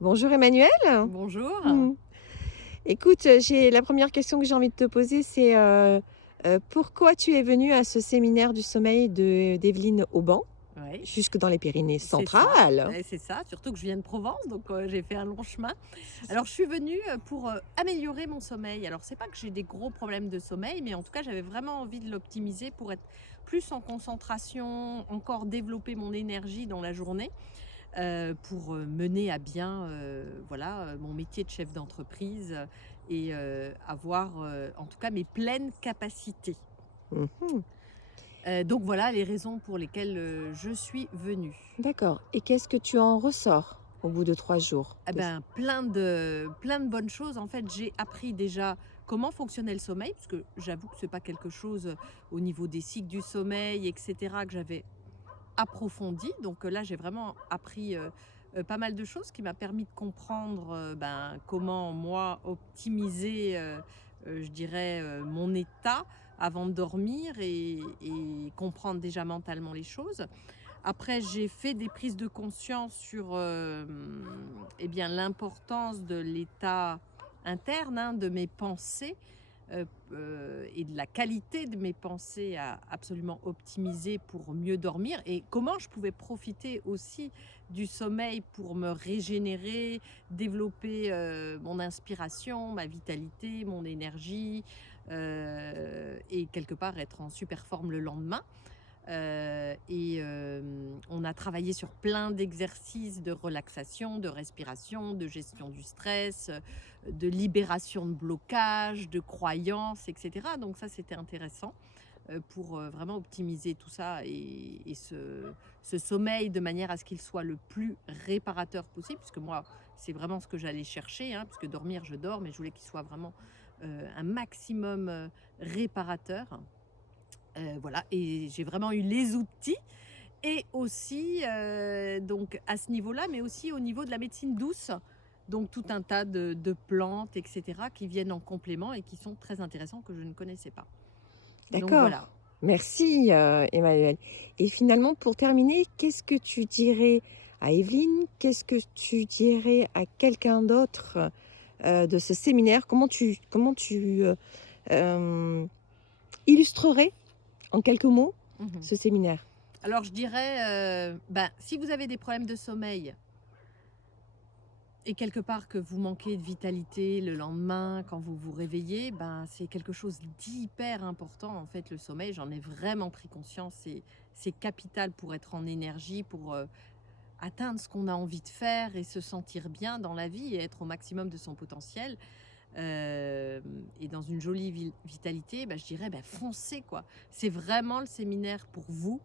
Bonjour Emmanuel. Bonjour. Mmh. Écoute, j'ai la première question que j'ai envie de te poser, c'est, pourquoi tu es venue à ce séminaire du sommeil d'Evelyne Auban, Oui, jusque dans les Pyrénées c'est ça, centrales? c'est ça, surtout que je viens de Provence, donc j'ai fait un long chemin. Alors je suis venue, pour, améliorer mon sommeil. Alors c'est pas que j'ai des gros problèmes de sommeil, mais en tout cas, j'avais vraiment envie de l'optimiser pour être plus en concentration, encore développer mon énergie dans la journée, pour, mener à bien, voilà, mon métier de chef d'entreprise, et avoir, en tout cas mes pleines capacités. Mmh. Donc voilà les raisons pour lesquelles, je suis venue. D'accord, et qu'est-ce que tu en ressors au bout de 3 jours? Ah ben, plein de bonnes choses. En fait, j'ai appris déjà comment fonctionnait le sommeil, parce que j'avoue que c'est pas quelque chose, au niveau des cycles du sommeil et cetera, que j'avais approfondi. Donc, là, j'ai vraiment appris, pas mal de choses qui m'a permis de comprendre, ben, comment moi optimiser, je dirais, mon état avant de dormir et comprendre déjà mentalement les choses. Après, j'ai fait des prises de conscience sur, eh bien, l'importance de l'état interne, hein, de mes pensées, et de la qualité de mes pensées à absolument optimiser pour mieux dormir, et comment je pouvais profiter aussi du sommeil pour me régénérer, développer, mon inspiration, ma vitalité, mon énergie, et quelque part être en super forme le lendemain. On a travaillé sur plein d'exercices de relaxation, de respiration, de gestion du stress, de libération de blocages, de croyances, et cetera. Donc ça, c'était intéressant, pour, vraiment optimiser tout ça et ce sommeil de manière à ce qu'il soit le plus réparateur possible. Puisque moi, c'est vraiment ce que j'allais chercher, hein, puisque dormir, je dors, mais je voulais qu'il soit vraiment, un maximum, réparateur. Voilà, et j'ai vraiment eu les outils, et aussi, donc à ce niveau-là, mais aussi au niveau de la médecine douce, donc tout un tas de plantes et cetera qui viennent en complément et qui sont très intéressants, que je ne connaissais pas. Donc voilà. D'accord, merci, Emmanuel, et finalement, pour terminer, qu'est-ce que tu dirais à Evelyne? Qu'est-ce que tu dirais à quelqu'un d'autre, de ce séminaire? Hem, illustrerais en quelques mots Mmh. ce séminaire? Alors je dirais, ben, si vous avez des problèmes de sommeil et quelque part que vous manquez de vitalité le lendemain quand vous vous réveillez, ben, c'est quelque chose d'hyper important, en fait, le sommeil. J'en ai vraiment pris conscience, c'est capital pour être en énergie, pour, atteindre ce qu'on a envie de faire et se sentir bien dans la vie et être au maximum de son potentiel, et dans une jolie vitalité, bah, je dirais, bah, foncez quoi. C'est vraiment le séminaire pour vous.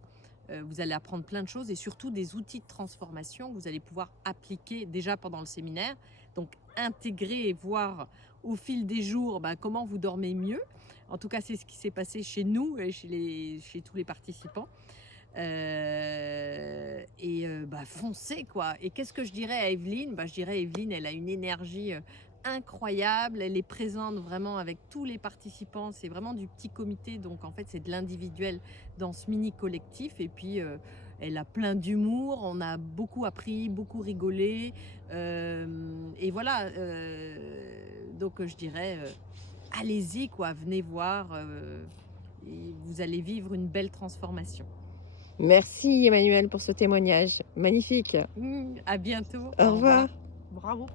Vous allez apprendre plein de choses et surtout des outils de transformation que vous allez pouvoir appliquer déjà pendant le séminaire. Donc intégrer et voir au fil des jours, bah, comment vous dormez mieux. En tout cas, c'est ce qui s'est passé chez nous et chez tous les participants. Bah, foncez quoi. Et qu'est-ce que je dirais à Evelyne? Bah, je dirais Evelyne, elle a une énergie, incroyable. Elle est présente vraiment avec tous les participants. C'est vraiment du petit comité, donc en fait, c'est de l'individuel dans ce mini collectif, et puis, elle a plein d'humour. On a beaucoup appris, beaucoup rigolé, hem et voilà, donc je dirais, allez-y quoi, venez voir, et vous allez vivre une belle transformation. Merci Emmanuel pour ce témoignage magnifique. À bientôt, Au au revoir. revoir. Bravo.